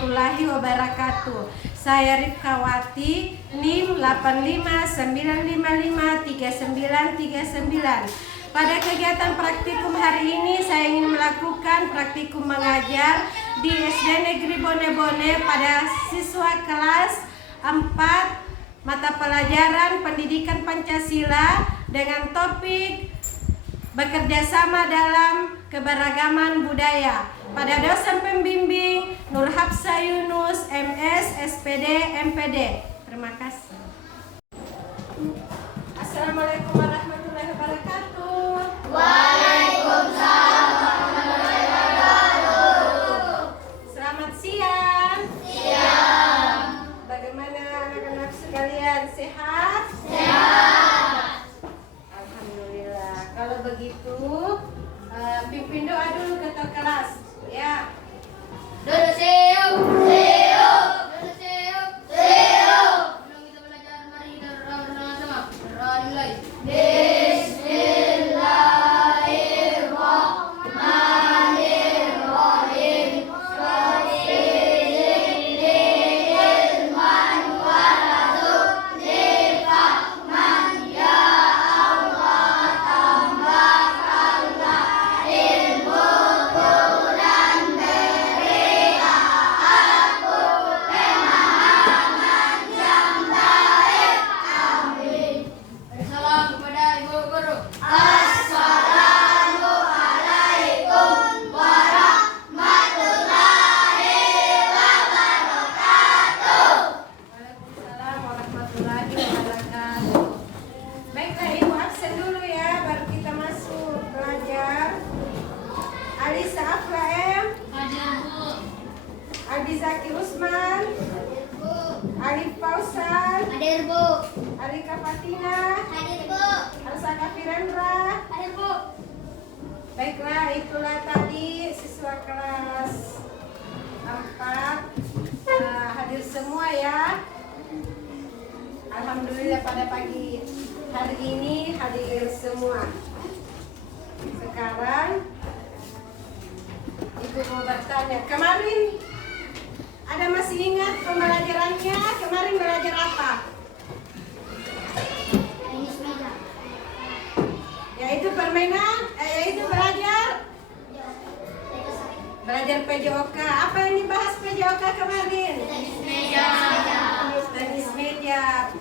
warahmatullahi wabarakatuh. Saya Rifkawati, NIM 859553939. Pada kegiatan praktikum hari ini saya ingin melakukan praktikum mengajar di SD Negeri Bone-Bone pada siswa kelas 4 mata pelajaran Pendidikan Pancasila dengan topik bekerja sama dalam keberagaman budaya. Pada dosen pembimbing Nur Hafsa Yunus, MS, SPD, MPD. Terima kasih. Assalamualaikum warahmatullahi wabarakatuh. Waalaikumsalam warahmatullahi wabarakatuh. Selamat siang. Siang. Bagaimana anak-anak sekalian, sehat? Sehat. Alhamdulillah. Kalau begitu, pimpin doa dulu ketua kelas, ya. Duduk siap. Siap. Duduk siap. Siap. Sebelum kita belajar, mari kita berdoa bersama-sama. Berdoa dimulai. Bismillahirrahmanirrahim. Salam kepada Ibu Guru. Assalamualaikum warahmatullahi wabarakatuh. Waalaikumsalam warahmatullahi wabarakatuh. Baiklah, Ibu absen dulu ya, baru kita masuk belajar. Alisa Afla M, Hadir Bu. Adi Zaki Usman, Bu. Alif Pausan, Hadir Bu. Alika Fatina, Hadir Bu. Arsaka Firendra. Hadir Bu. Baiklah, itulah tadi siswa kelas 4 hadir semua ya. Alhamdulillah pada pagi hari ini hadir semua. Sekarang Ibu mau bertanya, kemarin ada masih ingat pembelajarannya? Kemarin belajar apa? Tenis meja. Yaitu permainan, yaitu belajar PJOK. Apa yang dibahas PJOK kemarin? Tenis meja. Tenis meja.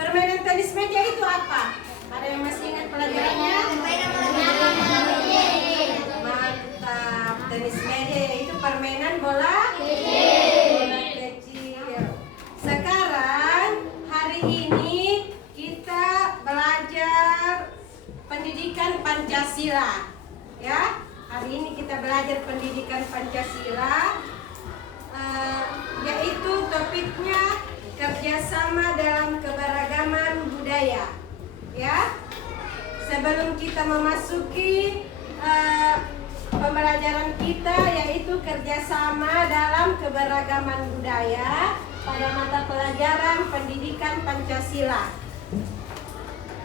Permainan tenis meja itu apa? Ada yang masih ingat pelajarannya? Mantap. Tenis meja yaitu permainan bola kecil. Sekarang hari ini kita belajar pendidikan Pancasila. Ya, hari ini kita belajar pendidikan Pancasila, yaitu topiknya kerjasama dalam keberagaman budaya. Ya, sebelum kita memasuki pembelajaran kita, yaitu kerjasama dalam keberagaman budaya pada mata pelajaran pendidikan Pancasila.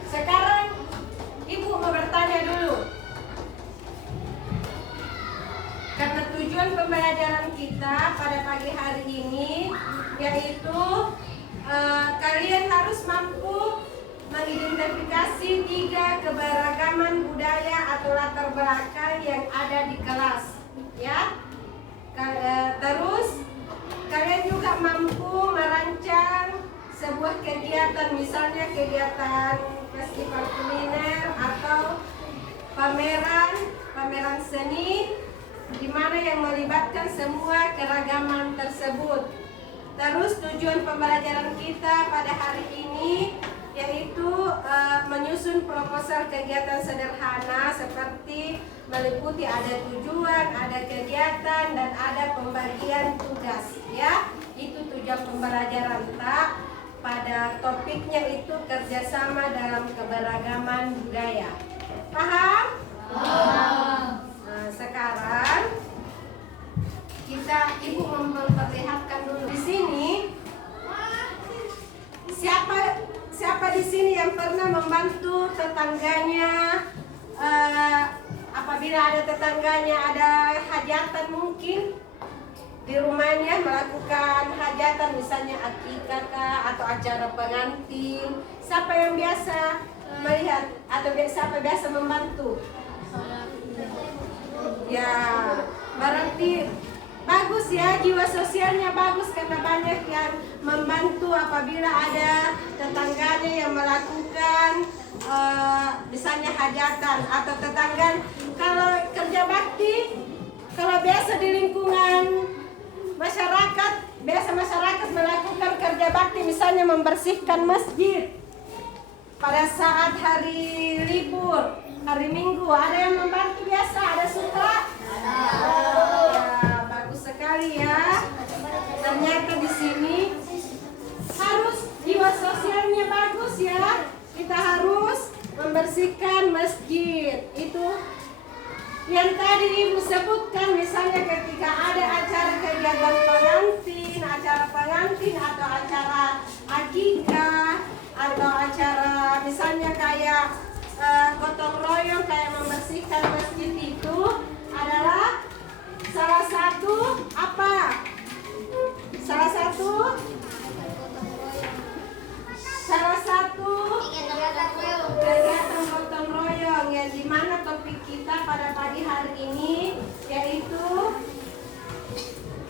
Sekarang Ibu mau bertanya dulu. Karena tujuan pembelajaran kita pada pagi hari ini yaitu kalian harus mampu mengidentifikasi 3 keberagaman budaya atau latar belakang yang ada di kelas, ya. Terus kalian juga mampu merancang sebuah kegiatan, misalnya kegiatan festival kuliner atau pameran seni, di mana yang melibatkan semua keragaman tersebut. Terus tujuan pembelajaran kita pada hari ini yaitu menyusun proposal kegiatan sederhana seperti meliputi ada tujuan, ada kegiatan, dan ada pembagian tugas. Ya, itu tujuan pembelajaran pada topiknya itu kerjasama dalam keberagaman budaya. Paham? Nah, sekarang Ibu memperlihatkan dulu di sini siapa di sini yang pernah membantu tetangganya apabila ada tetangganya ada hajatan mungkin di rumahnya melakukan hajatan, misalnya akikah kah, atau acara pengantin. Siapa yang biasa melihat atau siapa biasa membantu? Ya, berarti bagus ya, jiwa sosialnya bagus karena banyak yang membantu apabila ada tetangganya yang melakukan misalnya hajatan atau tetangga. Kalau kerja bakti, kalau biasa di lingkungan masyarakat, biasa masyarakat melakukan kerja bakti, misalnya membersihkan masjid pada saat hari libur, hari Minggu, ada yang membantu biasa, ada suka? Ya, bagus sekali ya. Ternyata di sini harus jiwa sosialnya bagus ya. Kita harus membersihkan masjid. Itu yang tadi Ibu sebutkan, misalnya ketika ada acara kegiatan pengantin atau acara akikah atau acara misalnya kayak gotong royong, kayak membersihkan masjid, itu adalah salah satu apa? Salah satu kegiatan gotong royong yang dimana topik kita pada pagi hari ini yaitu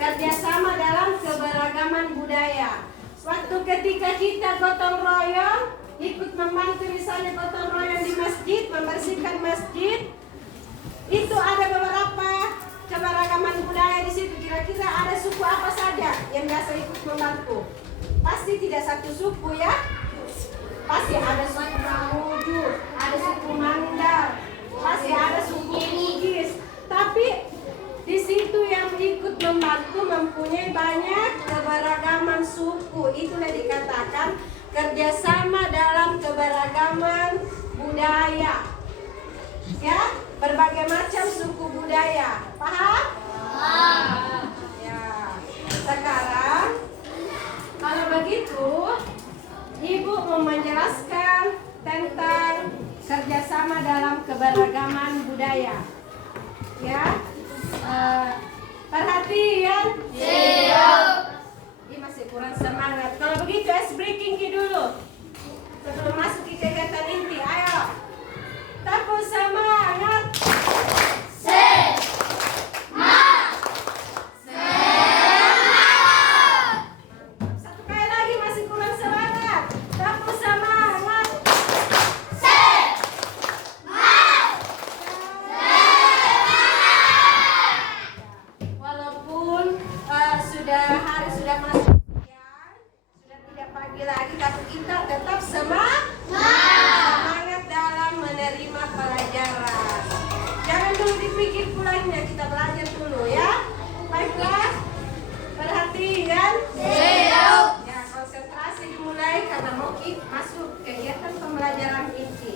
kerjasama dalam keberagaman budaya. Waktu ketika kita gotong royong, ikut membantu misalnya gotong royong di masjid, membersihkan masjid, itu ada beberapa keberagaman budaya di situ. Kira-kira ada suku apa saja yang biasa ikut membantu? Pasti tidak satu suku ya. Pasti ada suku Mamuju, ada suku Mandar, pasti ada suku Bugis. Tapi di situ yang ikut membantu mempunyai banyak keberagaman suku. Itulah dikatakan kerjasama dalam keberagaman budaya. Ya, berbagai macam suku budaya. Paham? Paham. Ya. Sekarang kalau begitu, Ibu mau menjelaskan tentang kerjasama dalam keberagaman budaya. Ya, perhatian. Siap. Ini masih kurang semangat. Kalau begitu, ice breaking dulu sebelum masuk ke kegiatan inti. Ayo, tepuk semangat. Satu kali lagi, masih kurang semangat. Tepuk semangat. Walaupun sudah masuk siang, sudah tidak pagi lagi, tapi kita tetap semangat dalam menerima pelajaran. Jangan dulu dipikir pulangnya, kita belajar dulu ya. Baiklah, perhatikan. Ya, konsentrasi dimulai karena mau masuk kegiatan pembelajaran inti.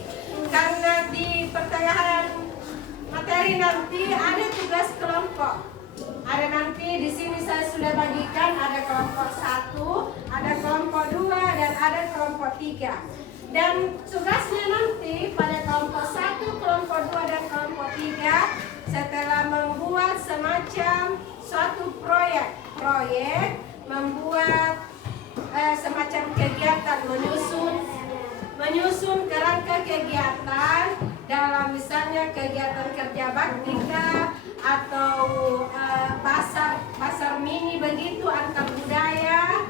Karena di pertengahan materi nanti ada tugas kelompok. Ada nanti di sini saya sudah bagikan, ada kelompok 1, ada kelompok 2, dan ada kelompok 3. Dan tugasnya nanti pada kelompok 1, kelompok 2, dan kelompok 3 setelah membuat semacam suatu proyek membuat semacam kegiatan, menyusun kerangka kegiatan dalam misalnya kegiatan kerja bakti atau pasar mini begitu antar budaya,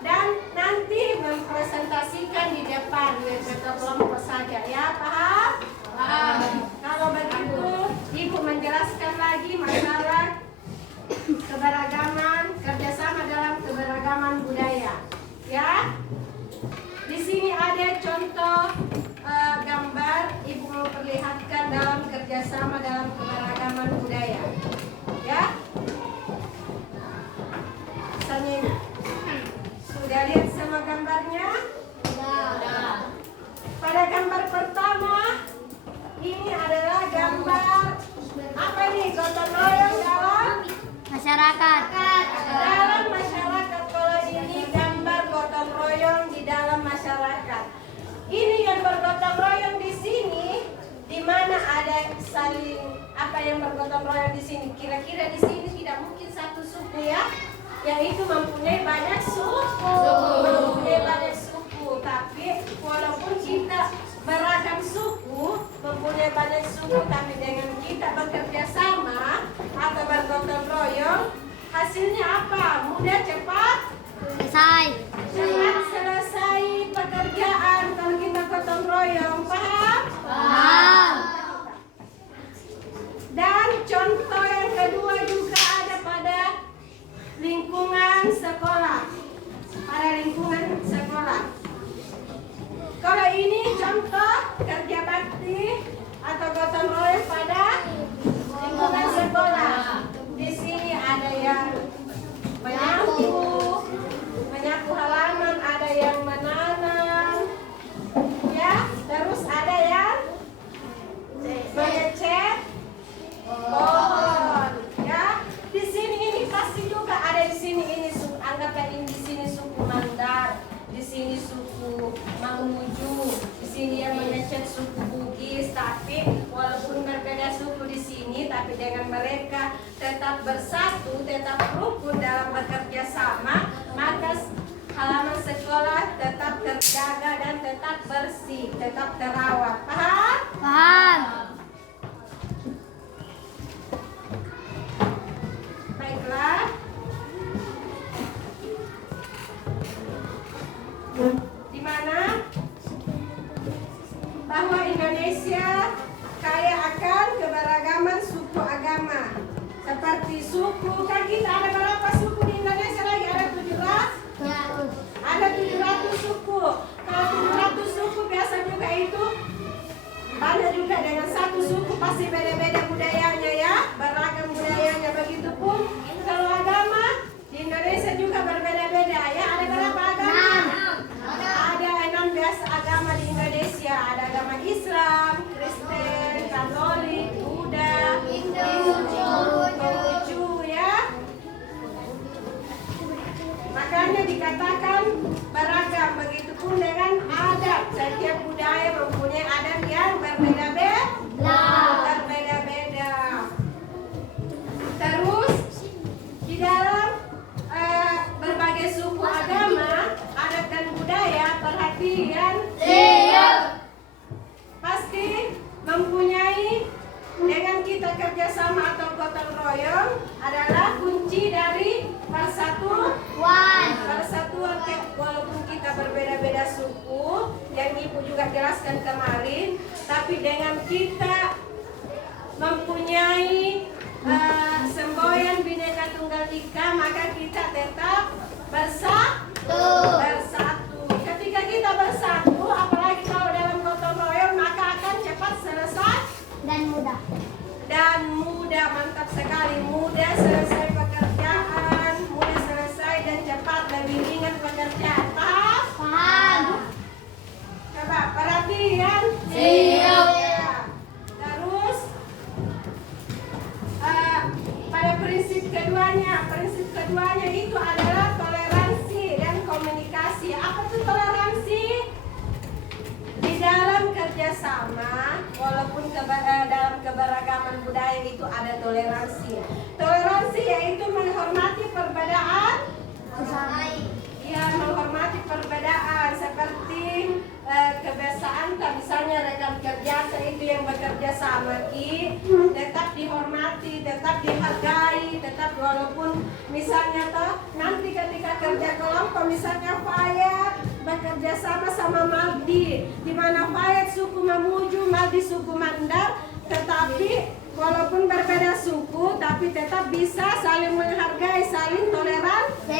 dan nanti mempresentasikan di depan satu kelompok saja ya. Paham? Paham. Kalau begitu Ibu menjelaskan lagi masalah keberagaman, kerjasama dalam keberagaman budaya ya. Di sini ada contoh gambar Ibu mau perlihatkan dalam kerjasama dalam keberagaman budaya ya. Misalnya ini. Sudah lihat semua gambarnya? Sudah. Pada gambar pertama ini adalah gambar apa ini? Gotong royong dalam Masyarakat. dalam masyarakat. Kalau ini gambar gotong royong di dalam masyarakat. Ini yang bergotong royong di sini, di mana ada saling apa yang bergotong royong di sini. Kira-kira di sini tidak mungkin satu suku suku ya, yaitu mempunyai banyak mempunyai banyak suku. Tapi walaupun kita beragam suku, mempunyai banyak suku, tapi dengan kita bekerja sama atau bergotong royong, hasilnya apa? Mudah, cepat selesai pekerjaan kalau kita gotong royong. Paham? Dan contoh yang kedua juga ada pada lingkungan sekolah. Kalau ini contoh kerja bakti atau gotong royong pada lingkungan sekolah. Di sini ada yang menyapu halaman, ada yang menanam, ya. Terus ada yang mengecat pohon, ya. Di sini ini pasti juga ada di sini ini suku, anggaplah ini di sini suku Mandar, di sini suku Mamuju, di sini yang mengecat suku Bugis. Tapi walaupun berbeda suku di sini, tapi dengan mereka tetap bersatu, tetap rukun dalam bekerja sama, maka halaman sekolah tetap terjaga dan tetap bersih, tetap terawat. Paham? Baiklah. Di mana bahwa Indonesia kaya akan keberagaman suku agama. Seperti suku, kan kita ada berapa suku di Indonesia lagi? Ada 700? Ada 700 suku. Kalau 700 suku biasa juga itu banyak juga, dengan satu suku pasti beda-beda budayanya ya, beragam budayanya. Begitupun kalau agama di Indonesia juga berbeda-beda ya. Ada berapa agama? Ada 16 agama di Indonesia. Ada agama Islam, Kristen, Katolik, Buddha, Konghucu ya. Makanya dikatakan beragam. Begitupun dengan adat. Setiap budaya mempunyai adat yang berbeda-beda. Terus di dalam berbagai suku agama, adat dan budaya, perhatian pasti mempunyai, dengan kita kerjasama atau gotong royong adalah kunci dari persatuan. Walaupun kita berbeda-beda suku, yang Ibu juga jelaskan kemarin, tapi dengan kita mempunyai semboyan Bhinneka Tunggal Ika, maka kita tetap bersatu. Ketika kita bersatu, apalagi kalau dalam gotong royong, maka akan cepat selesai dan mudah. Mantap sekali, mudah selesai pekerjaan, mudah selesai dan cepat, lebih ringan pekerjaan. Paham? Coba perhatian. Terus pada prinsip keduanya itu adalah toleransi dan komunikasi. Apa itu toleransi? Di dalam kerjasama, walaupun dalam keberagaman budaya itu ada toleransi. Toleransi yaitu menghormati perbedaan. Ya, menghormati perbedaan, seperti kebiasaan, misalnya rekan kerja itu yang bekerja sama, tetap dihormati, tetap dihargai, tetap walaupun misalnya nanti ketika kerja kelompok, misalnya Fayat bekerja sama Maldi, di mana Fayat suku Mamuju, Maldi suku Mandar, tetapi walaupun berbeda suku, tapi tetap bisa saling menghargai, saling toleransi.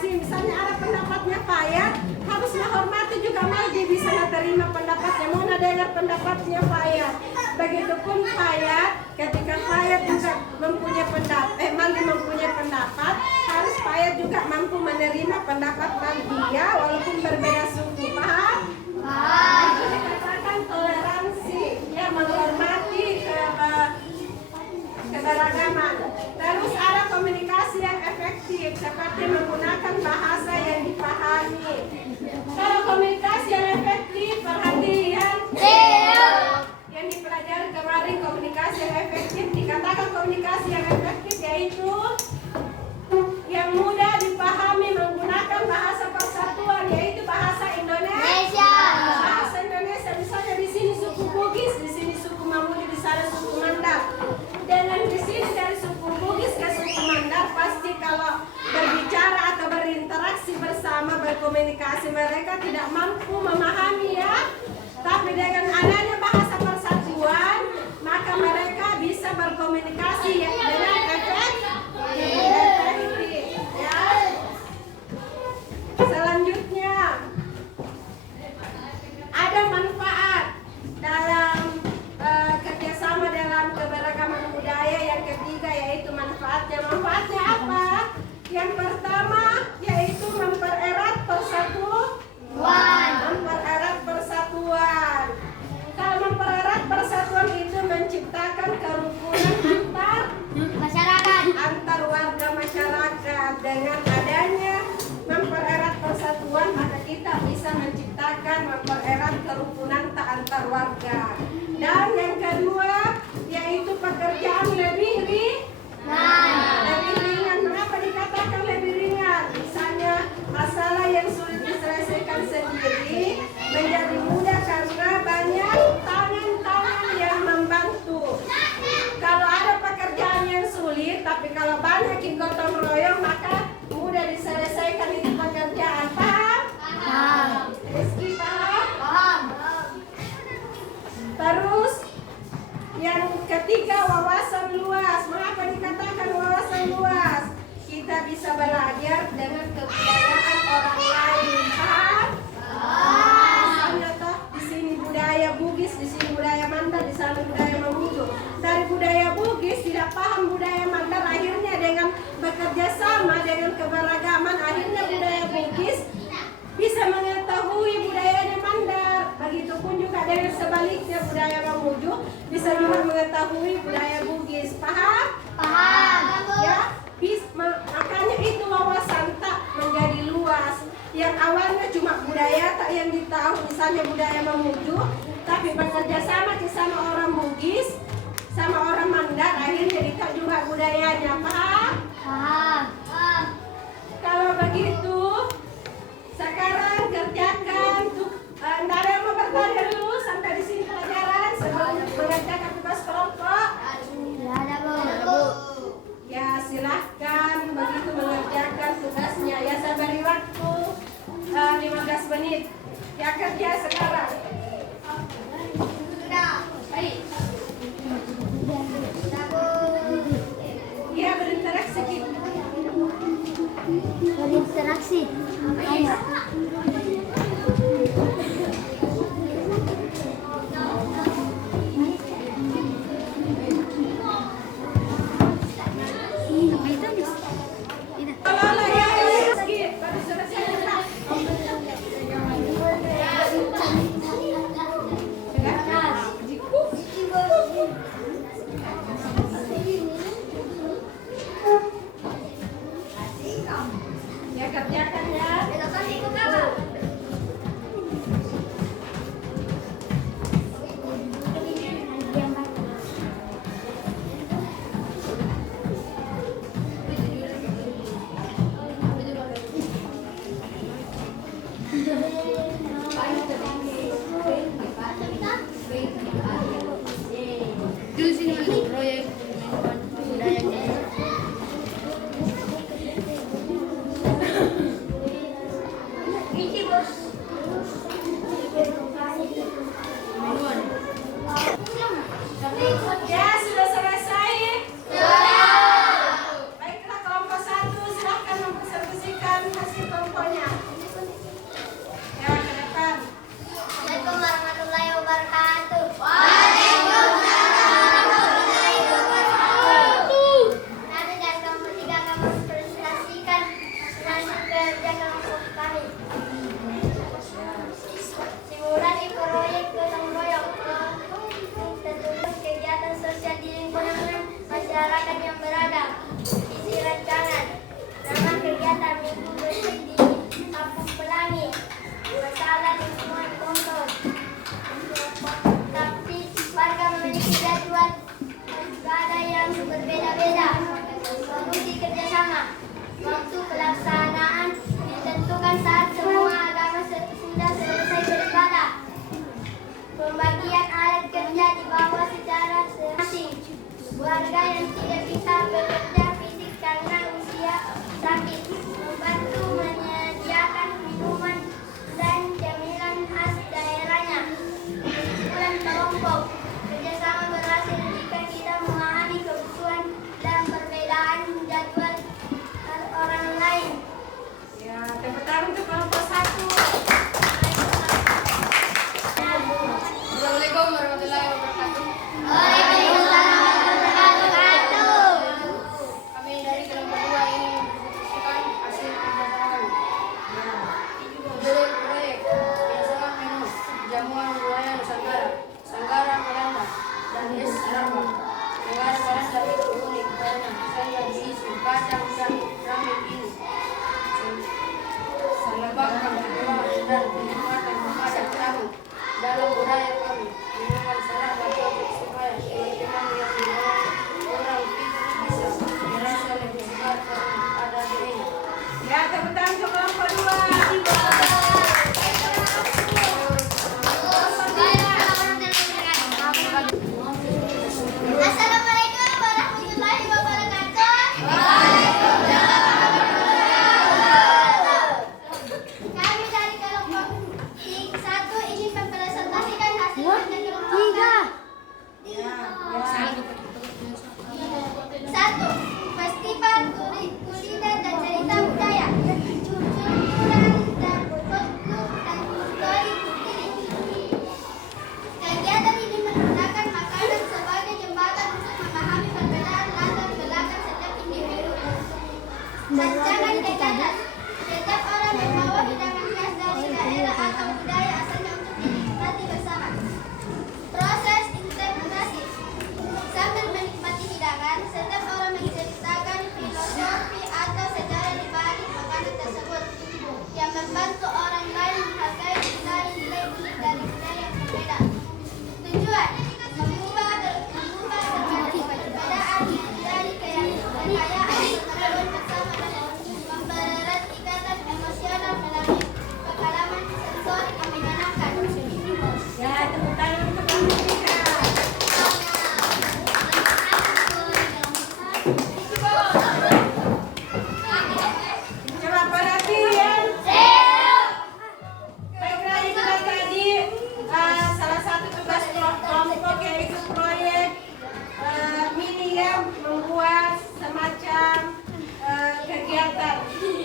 Misalnya ada pendapatnya Fayat, harus menghormati juga Maldi, bisa menerima pendapatnya, mau dengar pendapatnya Fayat. Begitupun Fayat, ketika Fayat juga mempunyai Maldi mempunyai pendapat, harus Fayat juga mampu menerima pendapat Maldi ya, walaupun berbeda suku. Paham? Itu dikatakan toleransi, ya, menghormati keberagaman. Terus ada komunikasi yang efektif, seperti menggunakan bahasa yang dipahami. Kalau komunikasi yang efektif, perhatian. Yang dipelajari kemarin, komunikasi yang efektif, dikatakan komunikasi yang efektif yaitu berkomunikasi, mereka tidak mampu memahami ya. Tapi dengan adanya bahasa persatuan, maka mereka bisa berkomunikasi ya, dengan efektif ya. Selanjutnya ada manfaat dalam kerjasama dalam keberagaman budaya. Yang ketiga yaitu manfaatnya. Manfaatnya apa? Yang pertama yaitu mempererat persatuan. Mempererat persatuan. Kalau mempererat persatuan itu menciptakan kerukunan antar warga masyarakat. Dengan adanya mempererat persatuan, maka kita bisa mempererat kerukunan antar warga. Dan yang kedua yaitu pekerjaan lebih ringan. Mengapa dikatakan lebih ringan? Misalnya masalah yang sulit diselesaikan sendiri menjadi mudah karena banyak tangan-tangan yang membantu. Kalau ada pekerjaan yang sulit, tapi kalau banyak gotong royong, maka mudah diselesaikan itu pekerjaan. Paham? Rizky paham? Terus yang ketiga wawasan luas. Mengapa dikatakan wawasan luas? Kita bisa belajar dengan kebudayaan orang lain. Paham? Misalnya toh di sini budaya Bugis, di sini budaya Mandar, di sana budaya Mamuju. Dari budaya Bugis tidak paham budaya Mandar, akhirnya dengan bekerja sama dengan keberagaman, akhirnya budaya Bugis bisa mengetahui budayanya Mandar. Begitupun juga dengan sebaliknya budaya Mamuju bisa juga mengetahui budaya Bugis. Paham? Ya, makanya itu wawasan tak menjadi luas. Yang awalnya cuma budaya tak yang ditahu, misalnya budaya Mamuju, tapi bekerja sama orang Bugis sama orang Mandar, akhirnya ditahu juga budayanya. Paham? Kalau begitu sekarang kerjakan nggak ada yang mau bertanya dulu sampai di sini pelajaran sebelum mengerjakan tugas kelompok. Ya silahkan begitu mengerjakan tugasnya. Ya saya beri waktu 15 menit. Ya kerja sekarang. Ya berinteraksi gitu. Berinteraksi. Ayo. Ya kerjakan ya. Dulu sini masuk proyek budaya. Tepuk tangan ke kelompok 2. Assalamualaikum warahmatullahi wabarakatuh. Kami dari kelompok 1 ingin mempresentasikan hasil kerja kelompok 1. Festival kuliner dan cerita budaya. Syukuran dan folklore dan storytelling. Kegiatan ini menggunakan makanan sebagai jembatan untuk memahami perbedaan latar belakang setiap individu. Rancangan kegiatan. Setiap orang membawa hidangan khas dari daerah atau budaya asalnya untuk dinikmati bersama. Proses interpretasi. Sambil menikmati hidangan, setiap orang menceritakan filosofi atau sejarah di balik makanan tersebut yang membantu orang lain menghargai nilai-nilai unik dari budaya yang berbeda. Tujuan mengubah berbagai perbedaan menjadi kekayaan pengetahuan bersama dan mempererat ikatan emosional melalui pengalaman sensorik yang menyenangkan. Ya, tepuk tangan untuk kelompok 3. Coba perhatian. Baiklah, itu tadi salah satu tugas kelompok yaitu proyek mini yang membuat semacam kegiatan,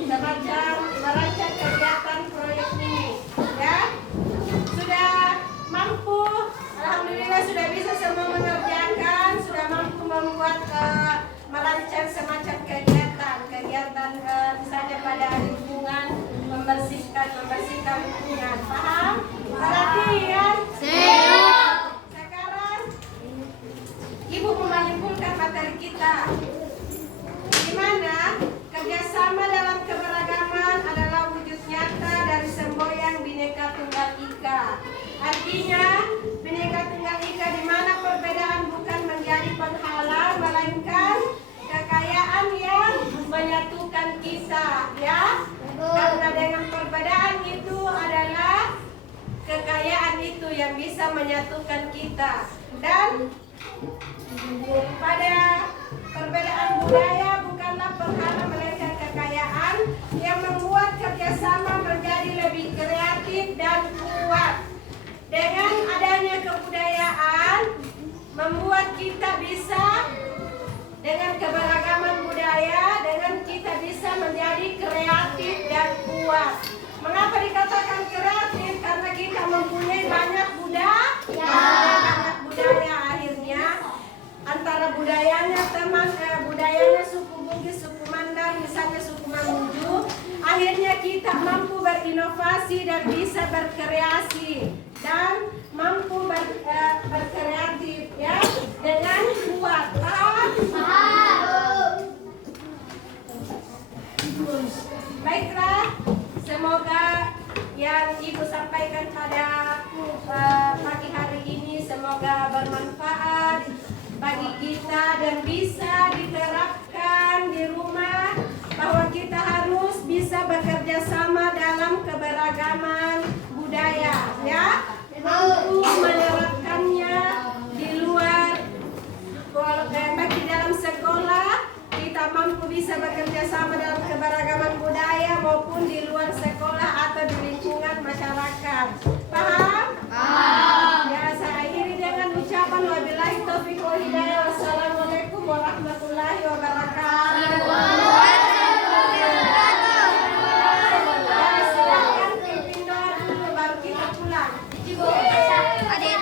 semacam merancang kegiatan proyek mini. Ya, sudah mampu, alhamdulillah sudah bisa semua mengerjakan, sudah mampu membuat merancang semacam kegiatan misalnya pada lingkungan, membersihkan lingkungan. Paham? Perhatian. Sekarang Ibu menyimpulkan materi kita, di mana kerjasama dalam keberagaman adalah wujud nyata dari semboyan Bhinneka Tunggal Ika. Artinya, Bhinneka Tunggal Ika di mana perbedaan bukan menjadi penghalang, melainkan kekayaan yang menyatukan kita, ya. Karena dengan perbedaan itu adalah kekayaan itu yang bisa menyatukan kita. Dan pada perbedaan budaya bukanlah penghalang, melainkan kekayaan yang membuat kerjasama menjadi lebih kreatif dan kuat. Dengan adanya kebudayaan membuat kita bisa, dengan keberagaman budaya, dengan kita bisa menjadi kreatif dan kuat. Mengapa dikatakan kreatif? Karena kita mempunyai banyak budaya akhirnya. Antara budayanya budayanya suku Bugis, suku Mandar, misalnya suku Mamuju, akhirnya kita mampu berinovasi dan bisa berkreasi dan mampu berkreatif, ya, dengan kuat. Baiklah, semoga yang Ibu sampaikan pada pagi hari ini semoga bermanfaat bagi kita dan bisa diterapkan di rumah, bahwa kita harus bisa bekerja sama dalam keberagaman budaya, ya, mampu menerapkannya di luar, baik di dalam sekolah kita mampu bisa bekerja sama dalam keberagaman budaya maupun di luar sekolah atau di lingkungan masyarakat. Paham? Ya, saya akhiri dengan ucapan wabillahi taufiq wal hidayah. Wassalamualaikum warahmatullahi wabarakatuh. Silakan pindah dulu baru kita pulang. Bismillahirrahmanirrahim.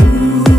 Ooh.